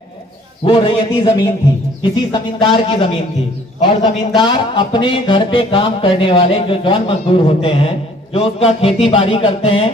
वो रैयती जमीन थी, किसी जमींदार की जमीन थी, और जमींदार अपने घर पे काम करने वाले जो जौन मजदूर होते हैं, जो उसका खेती बाड़ी करते हैं,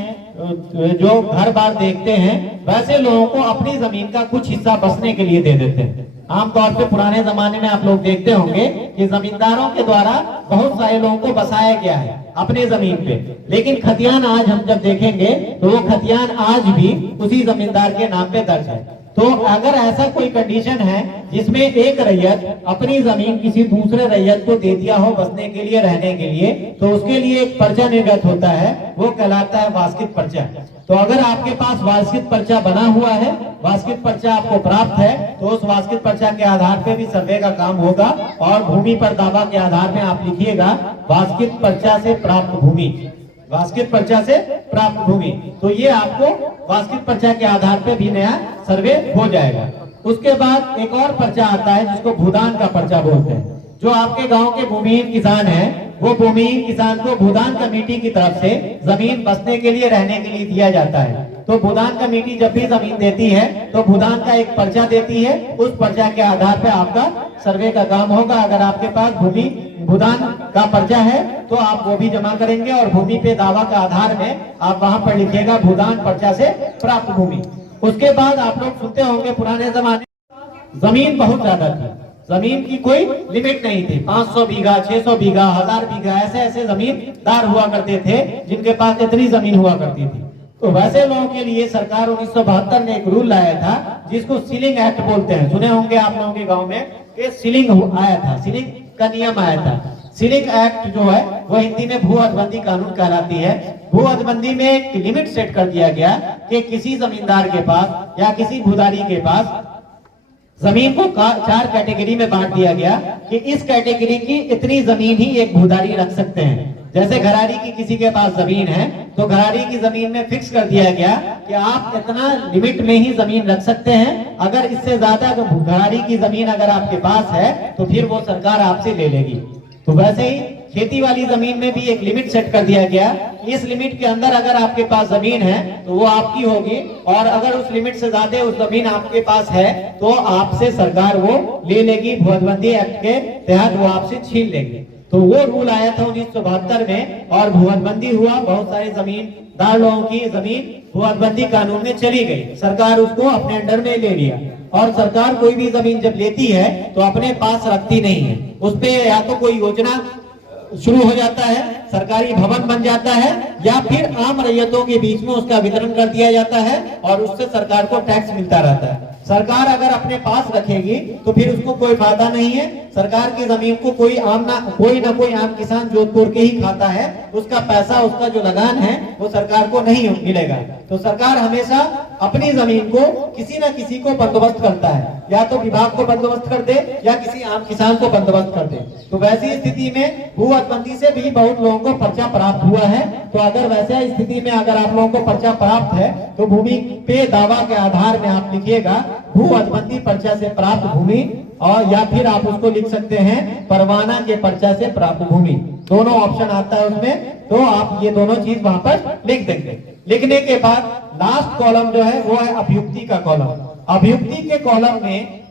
जो घर बार देखते हैं, वैसे लोगों को अपनी जमीन का कुछ हिस्सा बसने के लिए दे देते हैं। आमतौर पे पुराने जमाने में आप लोग देखते होंगे कि जमींदारों के द्वारा बहुत सारे लोगों को बसाया गया है अपने जमीन पे, लेकिन खतियान आज हम जब देखेंगे तो वो खतियान आज भी उसी जमींदार के नाम पे दर्ज है। तो अगर ऐसा कोई कंडीशन है जिसमें एक रैयत अपनी जमीन किसी दूसरे रैयत को दे दिया हो बसने के लिए, रहने के लिए, तो उसके लिए एक पर्चा निर्गत होता है, वो कहलाता है वास्कित पर्चा। तो अगर आपके पास वास्कित पर्चा बना हुआ है, वास्कित पर्चा आपको प्राप्त है, तो उस वास्कित पर्चा के आधार पे भी सर्वे का काम होगा और भूमि पर दावा के आधार में आप लिखिएगा वास्कित पर्चा से प्राप्त भूमि, वास्कित पर्चा से प्राप्त भूमि। तो ये आपको वास्कित पर्चा के आधार पे भी नया सर्वे हो जाएगा। उसके बाद एक और पर्चा आता है जिसको भूदान का पर्चा बोलते हैं। जो आपके गांव के भूमिहीन किसान हैं, वो भूमिहीन किसान को भूदान कमेटी की तरफ से जमीन बसने के लिए, रहने के लिए दिया जाता है। तो भूदान कमेटी जब भी जमीन देती है तो भूदान का एक पर्चा देती है, उस पर्चा के आधार पे आपका सर्वे का काम होगा। अगर आपके पास भूदान का पर्चा है तो आप वो भी जमा करेंगे और भूमि पे दावा का आधार में आप वहां पर लिखिएगा भूदान पर्चा से प्राप्त भूमि। उसके बाद आप लोग सुनते होंगे पुराने जमाने जमीन बहुत ज्यादा थी, जमीन की कोई लिमिट नहीं थी। 500 बीघा, 600 बीघा, 1000 बीघा, ऐसे ऐसे जमींदार हुआ करते थे जिनके पास इतनी जमीन हुआ करती थी। तो वैसे लोगों के लिए सरकार 1972 ने एक रूल लाया था जिसको सीलिंग एक्ट बोलते हैं। सुने होंगे आप लोगों के गांव में कि सीलिंग आया था, सीलिंग का नियम आया था। सीलिंग एक्ट जो है वो हिंदी में भू हदबंदी कानून कहलाती है। भू हदबंदी में एक लिमिट सेट कर दिया गया कि किसी जमींदार के पास या किसी भूदारी के पास जमीन को 4 कैटेगरी में बांट दिया गया कि इस कैटेगरी की इतनी जमीन ही एक भूदारी रख सकते हैं। जैसे घरारी की किसी के पास जमीन है तो घरारी की जमीन में फिक्स कर दिया गया कि आप इतना लिमिट में ही जमीन रख सकते हैं। अगर इससे ज्यादा घरारी की जमीन अगर आपके पास है तो फिर वो सरकार आपसे ले लेगी। तो वैसे ही खेती वाली जमीन में भी एक लिमिट सेट कर दिया गया। इस लिमिट के अंदर अगर आपके पास जमीन है तो वो आपकी होगी, और अगर उस लिमिट से ज्यादा उस जमीन आपके पास है तो आपसे सरकार वो ले लेगी। भू हदबंदी एक्ट के तहत वो आपसे छीन लेगी। तो वो रूल आया था 1972 में और भू हदबंदी हुआ। बहुत सारे जमींदार लोगों की जमीन भू हदबंदी कानून में चली गई, सरकार उसको अपने अंडर में ले लिया। और सरकार कोई भी जमीन जब लेती है तो अपने पास रखती नहीं है, उस पे या तो कोई योजना शुरू हो जाता है, सरकारी भवन बन जाता है, या फिर आम रैयतों के बीच में उसका वितरण कर दिया जाता है और उससे सरकार को टैक्स मिलता रहता है। सरकार अगर अपने पास रखेगी तो फिर उसको कोई फायदा नहीं है। सरकार की जमीन को कोई ना कोई आम किसान जोत तोड़ के ही खाता है, उसका पैसा, उसका जो लगान है वो सरकार को नहीं मिलेगा। तो सरकार हमेशा अपनी जमीन को किसी न किसी को बंदोबस्त करता है, या तो विभाग को बंदोबस्त कर दे या किसी आम किसान को बंदोबस्त कर दे। तो वैसी स्थिति में भू हदबंदी से भी बहुत लोगों को पर्चा प्राप्त हुआ है। तो अगर वैसे स्थिति में अगर आप लोगों को पर्चा प्राप्त है तो भूमि पे दावा के आधार में आप लिखिएगा भू हदबंदी पर्चा से प्राप्त भूमि, और या फिर आप उसको लिख सकते हैं परवाना के पर्चा से प्राप्त भूमि। दोनों ऑप्शन आता है उसमें, तो आप ये दोनों चीज वहां पर लिख देंगे। लिखने के बाद लास्ट कॉलम जो है वो है अभियुक्ति का कॉलम। अभियुक्ति के कॉलम में